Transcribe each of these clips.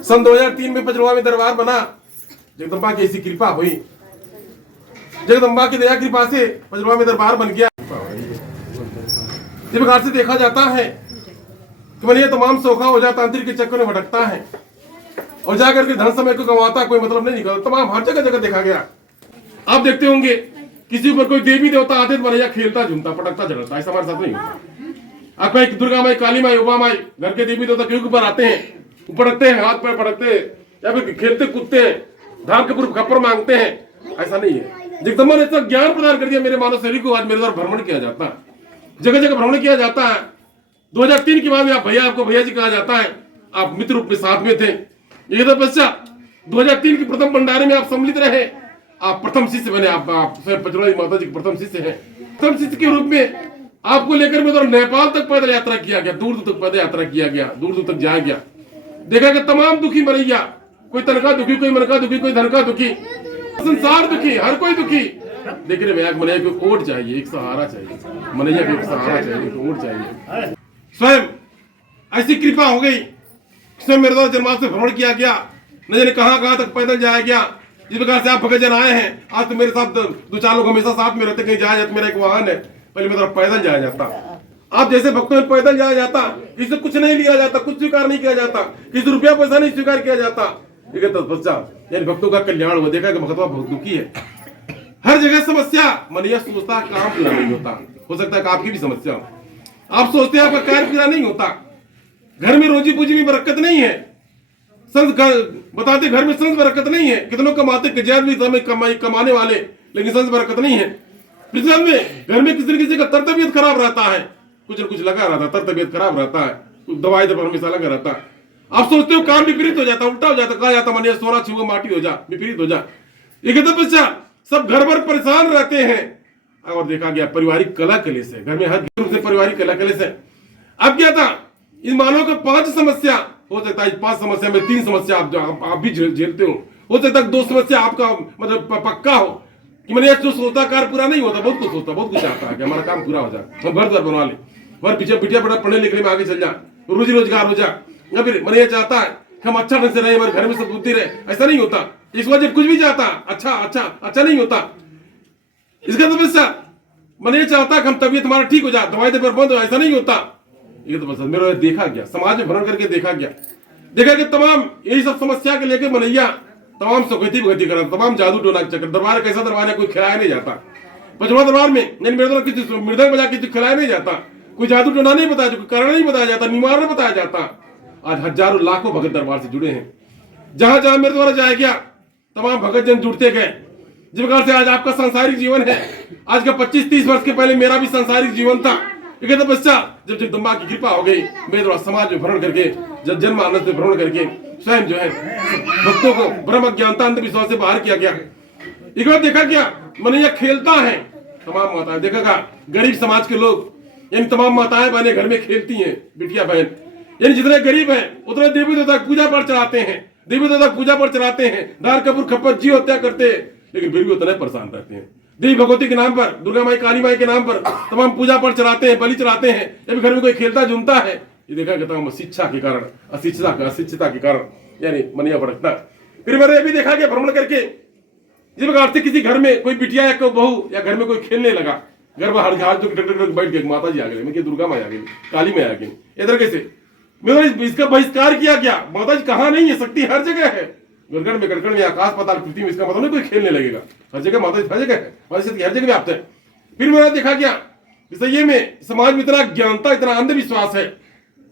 सन 2003 में पंचरुआ में दरबार बना। जगदम्बा की ऐसी कृपा हुई, जगदम्बा की दया कृपा से पंचरुआ में दरबार बन गया। इस प्रकार से देखा जाता है कि मन ये तमाम सोखा हो जाता, तांत्रिक के चक्कर में भटकता है और जाकर के धन समय को गंवाता, कोई मतलब नहीं निकलता। तमाम हर जगह जगह देखा गया। आप देखते होंगे किसी ऊपर कोई देवी देवता आते तो मनैया खेलता झूमता पटकता झड़कता, ऐसा हमारे साथ नहीं होता। आपका एक दुर्गा माई, काली माई, उमा माई, घर के देवी देवता के ऊपर आते हैं, पटकते हैं, हाथ पैर पटकते हैं या फिर खेलते कूदते हैं, धाम के पूर्व खप्पर मांगते हैं, ऐसा नहीं है। जगदम्बा ने इतना ज्ञान प्रदान कर दिया मेरे मानव शरीर को, आज मेरे द्वारा भ्रमण किया जाता है, जगह जगह भ्रमण किया जाता है। 2003 के बाद में आप भैया, आपको भैया जी कहा जाता है, आप मित्र रूप में साथ में थे। ये तपस्या 2003 के प्रथम भंडारे में आप सम्मिलित रहे, आप प्रथम शिष्य बने। आप पंचरुआ माता जी के प्रथम शिष्य हैं। प्रथम शिष्य के रूप में आपको लेकर मैं तो नेपाल तक पैदल यात्रा किया गया, दूर दूर तक पैदल यात्रा किया गया, दूर दूर तक जाया गया। देखा कि तमाम दुखी मनैया, कोई तन का दुखी, कोई मन का दुखी, कोई धन का दुखी, संसार दुखी, हर कोई दुखी। देख रहे भैया, मनैया को ओट चाहिए, एक सहारा चाहिए, मनैया को एक सहारा चाहिए, एक ओट चाहिए। स्वयं ऐसी कृपा हो गई, स्वयं मेरे द्वारा जन्माष्टमी से भ्रमण किया गया, न जाने कहां तक पैदल जाया गया। जिस प्रकार से आप भगत जन आए हैं, आज तो मेरे साथ 2-4 लोग हमेशा साथ में रहते, कहीं जाया जाता, मेरा एक वाहन है, पहले मेरे पैदल जाया जाता। आप जैसे भक्तों में पैदल जाया जाता, किसी कुछ नहीं लिया जाता, कुछ स्वीकार नहीं किया जाता, किसी रुपया पैसा नहीं स्वीकार किया जाता। यानी भक्तों का कल्याण हुआ। देखा कि भक्तवा बहुत दुखी है, हर जगह समस्या। मनैया सोचता काम पूरा नहीं होता, हो सकता है कि आपकी भी समस्या हो। आप सोचते हैं आपका कार्य पूरा नहीं होता, घर में रोजी पूजी में बरकत नहीं है, बताते घर में संस बरकत नहीं है। कितनों कमाते भी कमाने वाले, लेकिन संस बरकत नहीं है। में घर में किसी न किसी का तर तबियत खराब रहता है, कुछ न कुछ लगा रहता है, तर तबियत खराब रहता है, दवाई दवा हमेशा लगा रहता है। आप सोचते हो काम विपरीत हो जाता, उल्टा हो जाता, कहा जाता मनैया सोना छुआ माटी हो जा, विपरीत हो जा। एक तपस्या, सब घर भर परेशान रहते हैं। और देखा गया पारिवारिक कला कलेश है, घर में हर रूप से पारिवारिक कला कलेश है। अब क्या था, इन मानव को 5 समस्या हो सकता है, 5 समस्या में 3 समस्या आप भी झेलते हो सकता है 2 समस्या आपका मतलब पक्का हो कि मैंने जो सोचता कार्य पूरा नहीं होता। बहुत कुछ सोचता, बहुत कुछ चाहता है कि हमारा काम पूरा हो जाए, हम घर द्वार बनवा ले, और पीछे बिटिया बड़ा पढ़ने लिखने में आगे चल जाए, रोजी रोजगार हो जाए, या फिर मैंने चाहता है हम अच्छा ढंग से रहे, हमारे घर में सब बुद्धि रहे। ऐसा नहीं होता। इस वजह कुछ भी चाहता अच्छा नहीं होता। इसका तपस्या मैंने चाहता है हम तबियत हमारा ठीक हो जाए, दवाई दे पर बंद हो, ऐसा नहीं होता। ये तो बस मेरा देखा गया, समाज में भ्रमण करके देखा कि तमाम यही सब समस्या के लेके मनैया तमाम सुखती भगती कर, तमाम जादू टोना के चक्कर। दरबार कैसा दरबार है, कोई खिलाया नहीं जाता। पंचरुआ दरबार में किसी मृदंग बजा किसी खिलाया नहीं जाता, कोई जादू टोना नहीं बताया, कोई कारण नहीं बताया जाता, निवारण बताया जाता। आज हजारों लाखों भगत दरबार से जुड़े हैं। जहां जहां मेरे द्वारा जाया गया तमाम भगत जन जुड़ते गए। जिस प्रकार से आज आपका सांसारिक जीवन है, आज का 25-30 वर्ष के पहले मेरा भी सांसारिक जीवन था। तपस्या जब जगदम्बा की कृपा हो गई, मेरे द्वारा समाज में भ्रमण करके, जब जन्म आनंद से भ्रमण करके स्वयं जो है भक्तों को ब्रह्म ज्ञानता अंधविश्वास से बाहर किया गया। एक बार देखा गया मनैया खेलता है, तमाम माताएं देखा गरीब समाज के लोग, यानी तमाम माताएं बहनें घर में खेलती हैं, बिटिया बहन, यानी जितने गरीब हैं उतने देवी देवता पूजा पर चढ़ाते हैं, देवी देवता पूजा पर चढ़ाते हैं, दार कपूर खप्पर जी हत्या करते हैं, लेकिन फिर भी उतने परेशान रहते हैं। देवी भगवती के नाम पर, दुर्गा माई, काली माई के नाम पर तमाम पूजा पर चढ़ाते हैं, बलि चढ़ाते हैं। जब घर में कोई खेलता झूमता है, ये देखा गया तमाम शिक्षा के कारण, अशिक्षिता के कारण यानी मनैया भड़कता। फिर मैंने ये भी देखा गया भ्रमण करके, जिस प्रकार से किसी घर में कोई बिटिया या कोई बहू या घर में कोई खेलने लगा, घर में हाथ बैठ गए, माता जी आ गई, मैं दुर्गा माई आ गई, काली माई आ गई, इधर कैसे मेरा इसका बहिष्कार किया गया। माता जी कहाँ नहीं है, शक्ति हर जगह है, गड़गड़ में आकाश पाताल पृथ्वी में, इसका मतलब नहीं कोई खेलने लगेगा। हर जगह माता जी हर जगह है, हर जगह व्याप्त है। फिर मैंने देखा गया ये में समाज में इतना ज्ञानता, इतना अंधविश्वास है,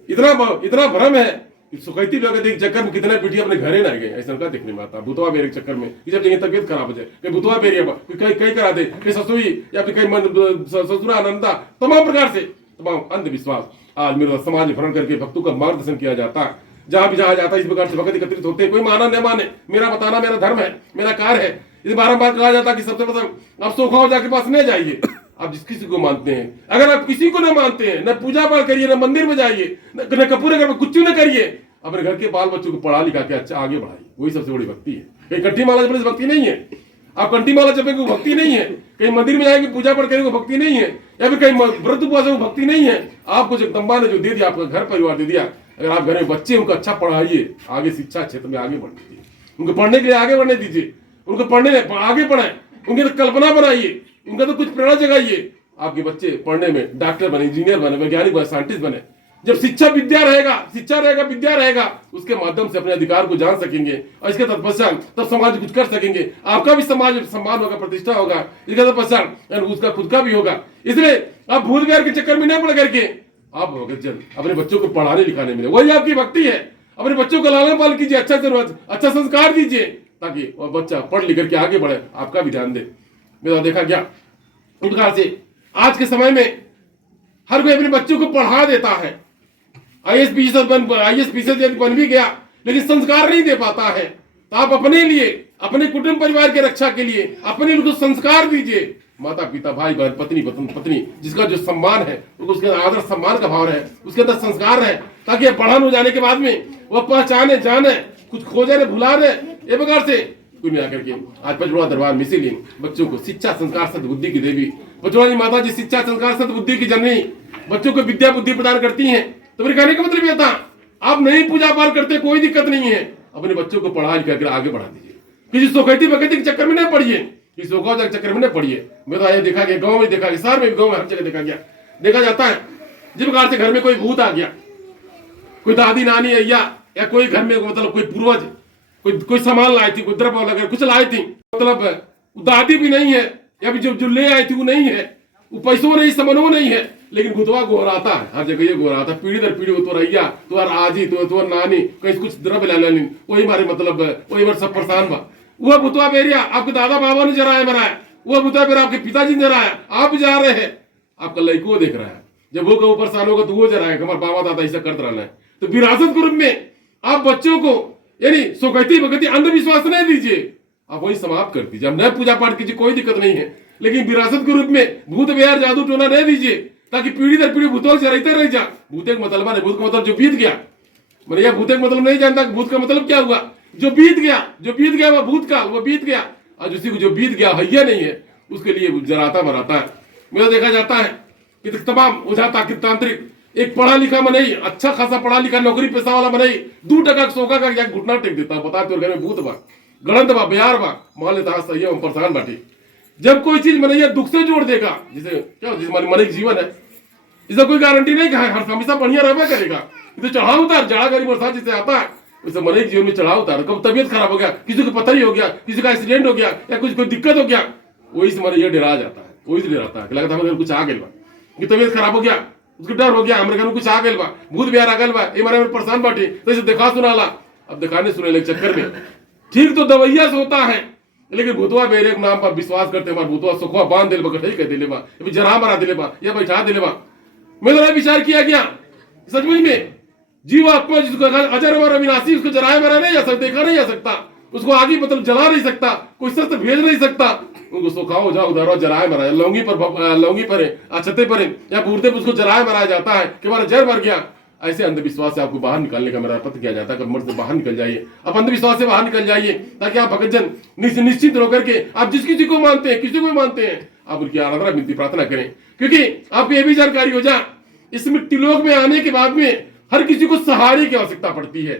इतना भ्रम है कि सुखती देख चक्कर में कितने पीढ़ी अपने घरे ना गए, ऐसा उनका देखने में आता। भूतवा बेरे के चक्कर में जब जगह तबियत खराब हो जाए, कहीं भूतवा बेरिया कहीं करा दे, कहीं ससुई या फिर कहीं ससुरा आनंदा, तमाम प्रकार से तमाम अंधविश्वास। आज मेरे समाज में भ्रमण करके भक्तों का मार्गदर्शन किया जाता है। जहां भी जाया जाता है इस प्रकार से भगत एकत्रित होते हैं। कोई माना न माने, मेरा बताना मेरा धर्म है, मेरा कार्य है। इसे बारंबार कहा जाता है कि सबसे प्रथम आप सोखा हो जाके पास न जाइए, आप जिस किसी को मानते हैं। अगर आप किसी को न मानते हैं, न पूजा पाठ करिए, न मंदिर में जाइए, न कपूरे घर में कुछ न करिए, अपने घर के बाल बच्चों को पढ़ा लिखा के अच्छा आगे बढ़ाइए, वही सबसे बड़ी भक्ति है। कहीं कंठी माला जपने से भक्ति नहीं है, आप कंठी माला जपेंगे वो भक्ति नहीं है। कहीं मंदिर में जाएंगे पूजा पाठ करेंगे वो भक्ति नहीं है, या फिर कहीं व्रत उपवास वो भक्ति नहीं है। आपको जगदम्बा ने जो दे दिया, आपका घर परिवार दे दिया, अगर आप घर में बच्चे उनको अच्छा पढ़ाइए, आगे शिक्षा क्षेत्र में आगे बढ़ दीजिए, उनको पढ़ने के लिए आगे बढ़ने दीजिए, उनको पढ़ने आगे बढ़ाएं, उनकी तो कल्पना बनाइए, उनका तो कुछ प्रेरणा जगाइए। आपके बच्चे पढ़ने में डॉक्टर बने, इंजीनियर बने, वैज्ञानिक बने, साइंटिस्ट बने। जब शिक्षा रहेगा, विद्या रहेगा, उसके माध्यम से अपने अधिकार को जान सकेंगे और इसके तत्पश्चात तब समाज कुछ कर सकेंगे। आपका भी समाज सम्मान होगा, प्रतिष्ठा होगा, इसके तत्पश्चात उसका खुद का भी होगा। इसलिए आप भूल गैर के चक्कर में न पड़ करके आप भगतजन अपने बच्चों को पढ़ाने लिखाने में, वही आपकी भक्ति है। अपने बच्चों को लालन पालन कीजिए, अच्छा संस्कार दीजिए, ताकि वह बच्चा पढ़ लिख करके आगे बढ़े, आपका भी ध्यान दे। मेरा देखा गया इस प्रकार से आज के समय में हर कोई अपने बच्चों को पढ़ा देता है। आईएएस पीसीएस बन भी गया, लेकिन संस्कार नहीं दे पाता है। तो आप अपने लिए, अपने कुटुंब परिवार के रक्षा के लिए अपने उनको संस्कार दीजिए। माता पिता, भाई बहन, पत्नी, जिसका जो सम्मान है, उसके आदर सम्मान का भाव है, उसके अंदर संस्कार है, ताकि बढ़ान हो जाने के बाद में वह पहचाने, जाने, कुछ खोजे न भुला रहे। एक प्रकार से कुल मिलाकर के आज पचमढ़ा दरबार में इसीलिए बच्चों को शिक्षा संस्कार सद्बुद्धि की देवी पचमढ़ा जी माता जी शिक्षा संस्कार सद्बुद्धि की जननी, बच्चों को विद्या बुद्धि प्रदान करती हैं। तो मेरे कहने का मतलब यह था, आप नहीं पूजा पाठ करते, कोई दिक्कत नहीं है, अपने बच्चों को पढ़ा लिखा कर आगे बढ़ा दीजिए। किसी सोखती बकती के चक्कर में नहीं पढ़िए, किसी सोखा के चक्कर में नहीं पढ़िए। मैं तो देखा गया, गाँव में देखा गया, शहर में, गाँव में, हर जगह देखा जाता है। जिस प्रकार से घर में कोई भूत आ गया, कोई दादी नानी अय्या या कोई घर में मतलब कोई पूर्वज कोई सामान लाई थी, कोई द्रव्य वगैरह कुछ लाई थी, मतलब दादी भी नहीं है, या भी जो ले आई थी वो नहीं है, वो पैसों नहीं, समनो नहीं है, लेकिन भूतवा गोहराता है, हर जगह ये गोहराता है, पीढ़ी दर पीढ़ी। तो रैया, तो आजी, तो नानी, कहीं कुछ द्रव्य ला लेनी, वही मारे मतलब वही बार सब परेशान बा। वह भूतवा बेरिया आपके दादा बाबा ने जराया मराया, वह भूतवा बेरा आपके पिताजी ने जराया, आप भी जा रहे हैं, आपका लड़को देख रहा है। जब वो कहीं परेशान होगा तो वो जराएगा, हमारे बाबा दादा ऐसा करते रहना है। तो विरासत के रूप में आप बच्चों को यानी सोखती भगती अंधविश्वास नहीं दीजिए, आप वही समाप्त कर दीजिए। अब न पूजा पाठ कीजिए, कोई दिक्कत नहीं है, लेकिन विरासत के रूप में भूत बिहार जादू टोना नहीं दीजिए, ताकि पीढ़ी दर पीढ़ी भूतों से रहते रह जा। भूत एक मतलब है, भूत का मतलब जो बीत गया, मैंने यह भूत एक मतलब नहीं जानता, भूत का मतलब क्या हुआ, जो बीत गया वह भूत का, वह बीत गया। आज उसी को जो बीत गया है नहीं है, उसके लिए जराता मराता है। मेरा देखा जाता है कि तमाम ओझा तांत्रिक एक पढ़ा लिखा में नहीं, अच्छा खासा पढ़ा लिखा नौकरी पेशा वाला में नहीं, 2 टका सोखा का घुटना टेक देता, बता तो घर में भूत बा, गणंत बा, बिहार बा, मान लेता सही है, परेशान बाटी। जब कोई चीज मनैया दुख से जोड़ देगा, जिसे क्या मन एक जीवन है, इसका कोई गारंटी नहीं कि हर हमेशा बढ़िया रहना करेगा। तो चढ़ाव उतार, जड़ा गरीब बरसात जिसे आता है, वैसे मन एक जीवन में चढ़ाव उतार। कब तबियत खराब हो गया, किसी को पता ही हो गया, किसी का एक्सीडेंट हो गया, या कुछ कोई दिक्कत हो गया, वही से मन डरा जाता है, वही से डराता है, लगता है कुछ आ गया बा, तबियत खराब हो गया, उसको डर हो गया, हमारे घर में कुछ आ गया बा, भूत बिहार आ गया बा, ये मारे परेशान बाटी, तो इसे दिखा सुनाला। अब दिखाने सुने चक्कर में ठीक तो दवैया से होता है, लेकिन भूतवा बेरे के नाम पर विश्वास करते हमारे भूतवा सुखवा बांध दिले बा, कह दिले बा, जरा मरा दिले बा, या बैठा दिले बा। मेरा विचार किया गया सचमुच में जीव आत्मा जिसको अजर अमर अविनाशी, उसको जराया मरा नहीं जा सकता, देखा नहीं जा सकता, उसको आगे मतलब जला नहीं सकता, कोई शस्त्र भेज नहीं सकता, उनको सुखाओ जाओ उधारो जराया मराया, लौंगी पर छते पर या बूढ़े पर उसको जराया मराया जाता है कि हमारा जर मर गया। ऐसे अंधविश्वास से आपको बाहर निकालने का मेरा पत्र किया जाता है, कमर से बाहर निकल जाइए, आप अंधविश्वास से बाहर निकल जाइए, ताकि आप भक्तजन निश्चित होकर के आप जिस किसी को मानते हैं, किसी को मानते हैं, आप उनकी आराधना विनती प्रार्थना करें। क्योंकि आपको ये भी जानकारी हो जा, इस मिट्टी लोक में आने के बाद में हर किसी को सहारे की आवश्यकता पड़ती है।